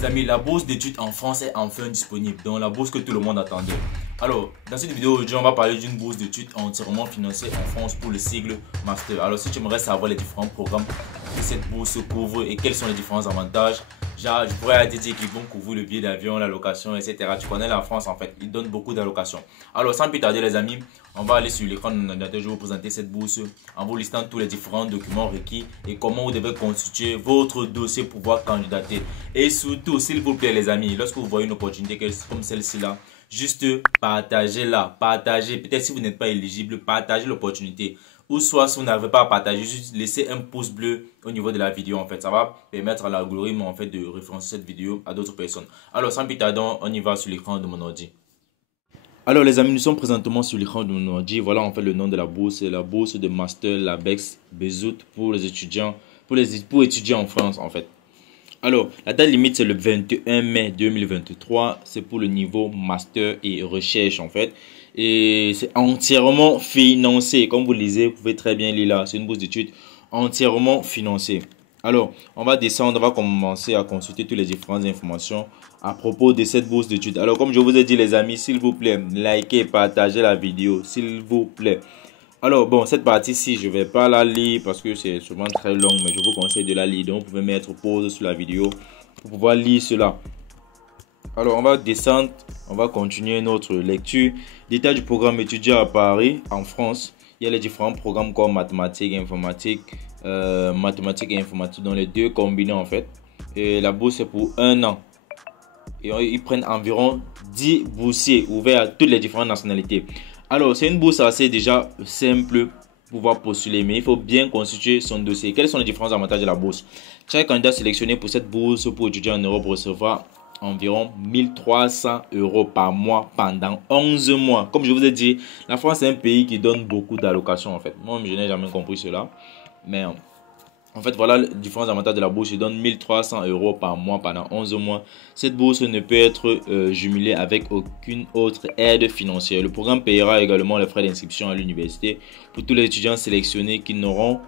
Les amis, la bourse d'études en France est enfin disponible, donc la bourse que tout le monde attendait. Alors, dans cette vidéo aujourd'hui, on va parler d'une bourse d'études entièrement financée en France pour le cycle master. Alors, si tu aimerais savoir les différents programmes que cette bourse couvre et quels sont les différents avantages, genre, je pourrais te dire qu'ils vont couvrir le billet d'avion, la location, etc. Tu connais la France en fait, ils donnent beaucoup d'allocations. Alors, sans plus tarder les amis, on va aller sur l'écran de mon ordinateur. Je vais vous présenter cette bourse en vous listant tous les différents documents requis et comment vous devez constituer votre dossier pour pouvoir candidater. Et surtout, s'il vous plaît les amis, lorsque vous voyez une opportunité comme celle-ci là, juste partagez-la, partagez. Peut-être si vous n'êtes pas éligible, partagez l'opportunité. Ou soit si vous n'arrivez pas à partager, juste laissez un pouce bleu au niveau de la vidéo en fait. Ça va permettre à l'algorithme en fait de référencer cette vidéo à d'autres personnes. Alors sans plus tarder, on y va sur l'écran de mon ordi. Alors les amis, nous sommes présentement sur l'écran de mon ordi. Voilà en fait le nom de la bourse. C'est la bourse de master Labex Bezout pour les étudiants, pour étudier en France en fait. Alors, la date limite, c'est le 21 mai 2023. C'est pour le niveau master et recherche, en fait. Et c'est entièrement financé. Comme vous le lisez, vous pouvez très bien lire là. C'est une bourse d'études entièrement financée. Alors, on va descendre, on va commencer à consulter toutes les différentes informations à propos de cette bourse d'études. Alors, comme je vous ai dit, les amis, s'il vous plaît, likez, partagez la vidéo, s'il vous plaît. Alors, bon, cette partie-ci, je ne vais pas la lire parce que c'est souvent très long, mais je vous conseille de la lire. Donc, vous pouvez mettre pause sur la vidéo pour pouvoir lire cela. Alors, on va descendre, on va continuer notre lecture. Détail du programme étudiant à Paris, en France. Il y a les différents programmes comme mathématiques et informatique, mathématiques et informatique, dont les deux combinés en fait. Et la bourse, c'est pour 1 an. Et ils prennent environ 10 boursiers ouverts à toutes les différentes nationalités. Alors, c'est une bourse assez déjà simple pour pouvoir postuler, mais il faut bien constituer son dossier. Quels sont les différents avantages de la bourse? Chaque candidat sélectionné pour cette bourse pour étudier en Europe recevra environ 1300 € par mois pendant 11 mois. Comme je vous ai dit, la France est un pays qui donne beaucoup d'allocations en fait. Moi, je n'ai jamais compris cela, mais en fait, voilà les différents avantages de la bourse. Il donne 1300 € par mois pendant 11 mois. Cette bourse ne peut être jumelée avec aucune autre aide financière. Le programme payera également les frais d'inscription à l'université pour tous les étudiants sélectionnés qui n'auront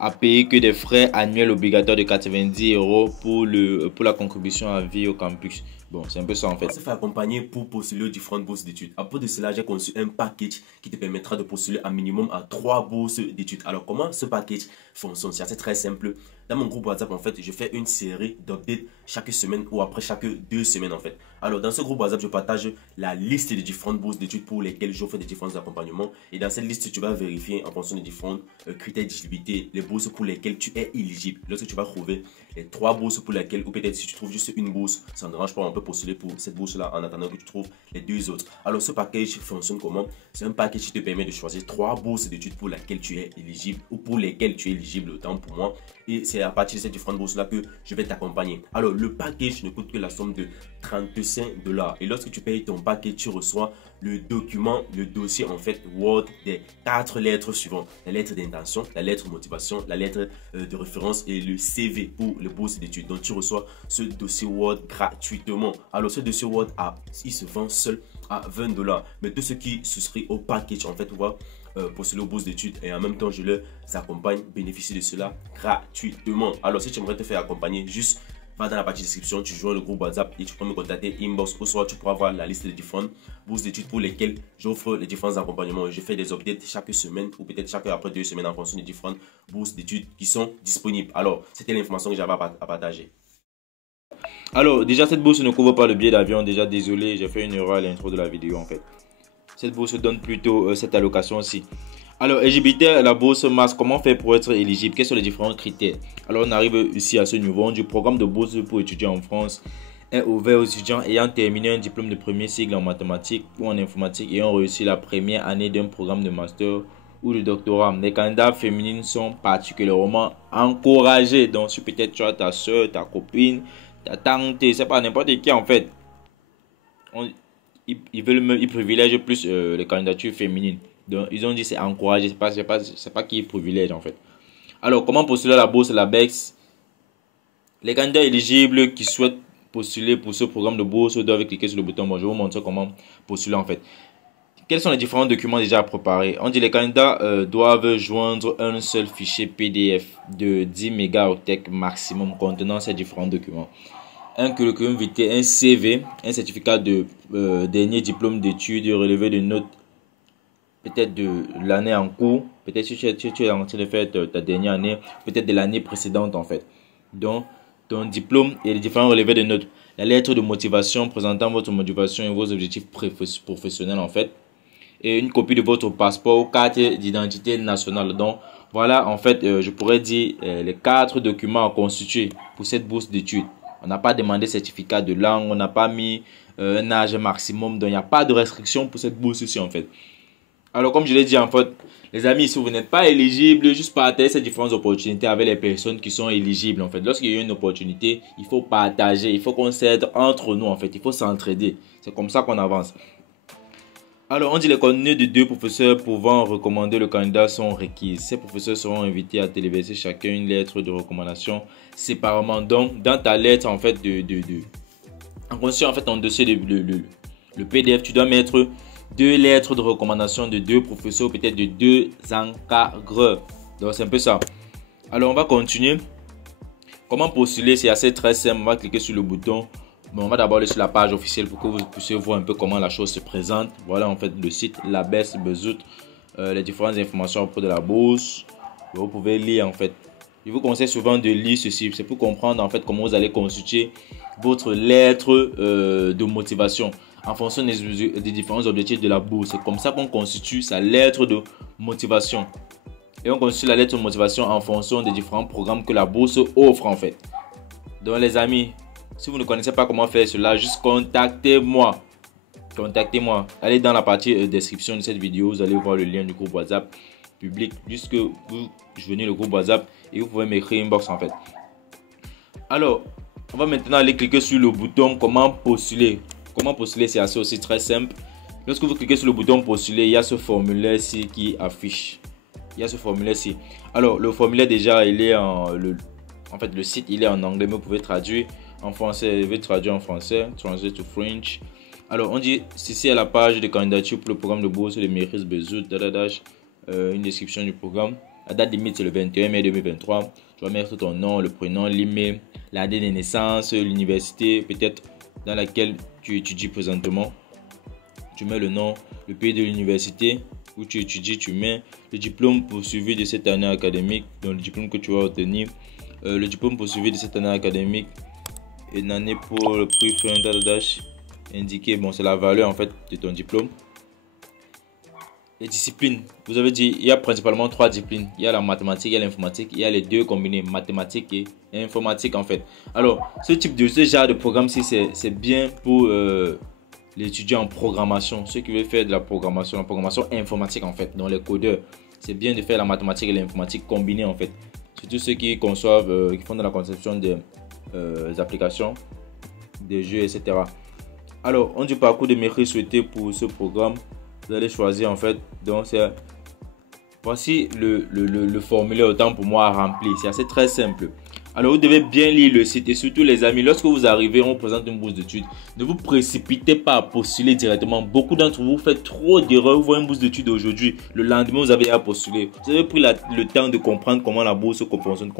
à payer que des frais annuels obligatoires de 90 € pour la contribution à vie au campus. Bon, c'est un peu ça en fait. On se fait accompagner pour postuler aux différentes bourses d'études. À propos de cela, j'ai conçu un package qui te permettra de postuler un minimum à 3 bourses d'études. Alors, comment ce package fonctionne? C'est assez très simple. Dans mon groupe WhatsApp, en fait, je fais une série d'updates chaque semaine ou après chaque 2 semaines, en fait. Alors, dans ce groupe WhatsApp, je partage la liste des différentes bourses d'études pour lesquelles j'offre des différents accompagnements. Et dans cette liste, tu vas vérifier en fonction des différents critères d'éligibilité les bourses pour lesquelles tu es éligible. Lorsque tu vas trouver les 3 bourses pour lesquelles, ou peut-être si tu trouves juste une bourse, ça ne dérange pas, on peut postuler pour cette bourse-là en attendant que tu trouves les 2 autres. Alors, ce package fonctionne comment? C'est un package qui te permet de choisir 3 bourses d'études pour lesquelles tu es éligible ou pour lesquelles tu es éligible, autant pour moi. Et c'est à partir de ces différentes bourses-là que je vais t'accompagner. Alors, le package ne coûte que la somme de 35 $. Et lorsque tu payes ton package, tu reçois le document, le dossier en fait Word des 4 lettres suivantes. La lettre d'intention, la lettre de motivation, la lettre de référence et le CV pour les bourses d'études. Donc, tu reçois ce dossier Word gratuitement. Alors, ce dossier Word, il se vend seul à 20 $. Mais tous ceux qui souscrivent au package, en fait, on va postuler aux bourses d'études et en même temps, je les accompagne, bénéficier de cela gratuitement. Alors, si tu aimerais te faire accompagner, juste va dans la partie description, tu joins le groupe WhatsApp et tu peux me contacter inbox ou soit tu pourras voir la liste des différentes bourses d'études pour lesquelles j'offre les différents accompagnements. Je fais des updates chaque semaine ou peut-être chaque après 2 semaines en fonction des différentes bourses d'études qui sont disponibles. Alors, c'était l'information que j'avais à partager. Alors, déjà, cette bourse ne couvre pas le billet d'avion. Déjà, désolé, j'ai fait une erreur à l'intro de la vidéo en fait. Cette bourse donne plutôt cette allocation aussi. Alors, éligibilité à la bourse masse, comment faire pour être éligible? Quels sont les différents critères? Alors, on arrive ici à ce niveau du programme de bourse pour étudier en France est ouvert aux étudiants ayant terminé un diplôme de premier cycle en mathématiques ou en informatique et ont réussi la première année d'un programme de master ou de doctorat. Les candidats féminines sont particulièrement encouragés. Donc, si peut-être tu as ta soeur, ta copine, ta tante, c'est pas n'importe qui en fait. Ils privilègent plus les candidatures féminines. Donc, ils ont dit c'est encouragé, c'est pas qui privilège en fait. Alors, comment postuler à la bourse Labex? Les candidats éligibles qui souhaitent postuler pour ce programme de bourse doivent cliquer sur le bouton. Bon, je vais vous montrer comment postuler en fait. Quels sont les différents documents déjà à préparer? On dit les candidats doivent joindre un seul fichier PDF de 10 mégaoctets maximum contenant ces différents documents. un curriculum vitae, un CV, un certificat de dernier diplôme d'études, relevé de notes, peut-être de l'année en cours, peut-être si tu es en train de faire ta dernière année, peut-être de l'année précédente en fait. Donc, ton diplôme et les différents relevés de notes. La lettre de motivation présentant votre motivation et vos objectifs professionnels en fait. Et une copie de votre passeport ou carte d'identité nationale. Donc, voilà en fait, je pourrais dire les 4 documents à constituer pour cette bourse d'études. On n'a pas demandé certificat de langue, on n'a pas mis un âge maximum, donc il n'y a pas de restriction pour cette bourse-ci en fait. Alors, comme je l'ai dit en fait, les amis, si vous n'êtes pas éligible, juste partagez ces différentes opportunités avec les personnes qui sont éligibles en fait. Lorsqu'il y a une opportunité, il faut partager, il faut qu'on s'aide entre nous en fait, il faut s'entraider. C'est comme ça qu'on avance. Alors, on dit les contenus de 2 professeurs pouvant recommander le candidat sont requis. Ces professeurs seront invités à téléverser chacun une lettre de recommandation séparément. Donc, dans ta lettre en fait en constituant en fait ton dossier le PDF, tu dois mettre 2 lettres de recommandation de 2 professeurs, peut-être de 2 encadreurs. Donc, c'est un peu ça. Alors, on va continuer. Comment postuler? C'est assez très simple. On va cliquer sur le bouton. Bon, on va d'abord aller sur la page officielle pour que vous puissiez voir un peu comment la chose se présente. Voilà en fait le site Labes Bezout, les différentes informations à propos de la bourse. Vous pouvez lire en fait. Je vous conseille souvent de lire ceci. C'est pour comprendre en fait comment vous allez constituer votre lettre de motivation en fonction des différents objectifs de la bourse. C'est comme ça qu'on constitue sa lettre de motivation. Et on constitue la lettre de motivation en fonction des différents programmes que la bourse offre en fait. Donc les amis, si vous ne connaissez pas comment faire cela, juste contactez-moi. Contactez-moi. Allez dans la partie description de cette vidéo. Vous allez voir le lien du groupe WhatsApp public. Juste que vous joignez le groupe WhatsApp et vous pouvez m'écrire inbox en fait. Alors, on va maintenant aller cliquer sur le bouton comment postuler. Comment postuler, c'est assez aussi très simple. Lorsque vous cliquez sur le bouton postuler, il y a ce formulaire-ci qui affiche. Il y a ce formulaire-ci. Alors, le formulaire déjà, il est en fait, le site, il est en anglais, mais vous pouvez traduire en français. Je vais traduire en français. Translate to French. Alors, on dit, ceci est la page de candidature pour le programme de bourse de Mairis Bezout. Une description du programme. La date limite, c'est le 21 mai 2023. Tu vas mettre ton nom, le prénom, l'email, l'année de naissance, l'université, peut-être dans laquelle tu étudies présentement. Tu mets le nom, le pays de l'université où tu étudies, tu mets le diplôme poursuivi de cette année académique, donc le diplôme que tu vas obtenir. Le diplôme poursuivi de cette année académique, une année pour le prix indiqué, bon, c'est la valeur en fait de ton diplôme. Les disciplines, vous avez dit, il y a principalement 3 disciplines. Il y a la mathématique, il y a l'informatique, il y a les deux combinés, mathématiques et informatique en fait. Alors, ce genre de programme, si c'est bien pour les étudiants en programmation, ceux qui veulent faire de la programmation informatique en fait, dans les codeurs. C'est bien de faire la mathématique et l'informatique combinée en fait. Surtout ceux qui conçoivent, qui font de la conception des applications, des jeux, etc. Alors, on dit parcours de mérite souhaité pour ce programme. Vous allez choisir en fait. Donc, voici le formulaire autant pour moi à remplir. C'est assez très simple. Alors, vous devez bien lire le site et surtout les amis, lorsque vous arrivez, on vous présente une bourse d'études. Ne vous précipitez pas à postuler directement. Beaucoup d'entre vous faites trop d'erreurs. Vous voyez une bourse d'études aujourd'hui. Le lendemain, vous avez à postuler. Vous avez pris le temps de comprendre comment la bourse fonctionne.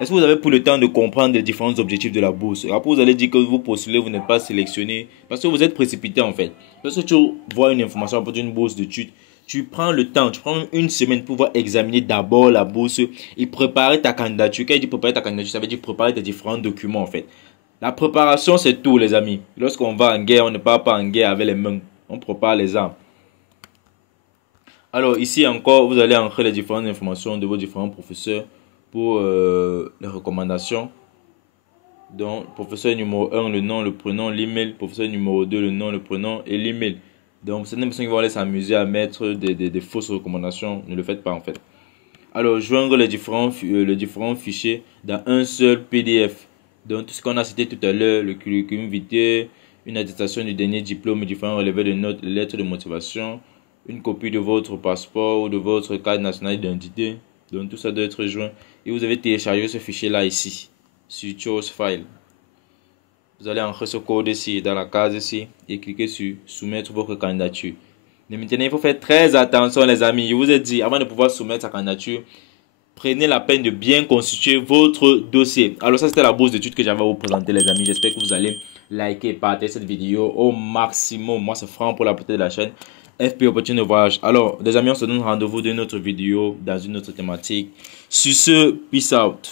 Est-ce que vous avez pris le temps de comprendre les différents objectifs de la bourse? Après, vous allez dire que vous postulez, vous n'êtes pas sélectionné parce que vous êtes précipité en fait. Lorsque tu vois une information pour une bourse d'études, tu prends le temps, tu prends une semaine pour pouvoir examiner d'abord la bourse et préparer ta candidature. Quand il dit préparer ta candidature, ça veut dire préparer tes différents documents en fait. La préparation, c'est tout les amis. Lorsqu'on va en guerre, on ne part pas en guerre avec les mains. On prépare les armes. Alors ici encore, vous allez entrer les différentes informations de vos différents professeurs pour les recommandations. Donc, professeur numéro 1, le nom, le prénom, l'email. Professeur numéro 2, le nom, le prénom et l'email. Donc, certaines personnes qui vont aller s'amuser à mettre des fausses recommandations, ne le faites pas en fait. Alors, joindre les différents fichiers dans un seul PDF. Donc, tout ce qu'on a cité tout à l'heure, le curriculum vitae, une attestation du dernier diplôme, différents relevés de notes, les lettres de motivation, une copie de votre passeport ou de votre carte nationale d'identité. Donc, tout ça doit être joint. Et vous avez téléchargé ce fichier-là ici, sur Choose File. Vous allez entrer ce code ici, dans la case ici, et cliquer sur Soumettre votre candidature. Mais maintenant, il faut faire très attention, les amis. Je vous ai dit, avant de pouvoir soumettre sa candidature, prenez la peine de bien constituer votre dossier. Alors ça, c'était la bourse d'études que j'avais à vous présenter, les amis. J'espère que vous allez liker et partager cette vidéo au maximum. Moi, c'est Franck pour la portée de la chaîne FP Opportunity Voyage. Alors, les amis, on se donne rendez-vous d'une autre vidéo dans une autre thématique. Sur ce, peace out.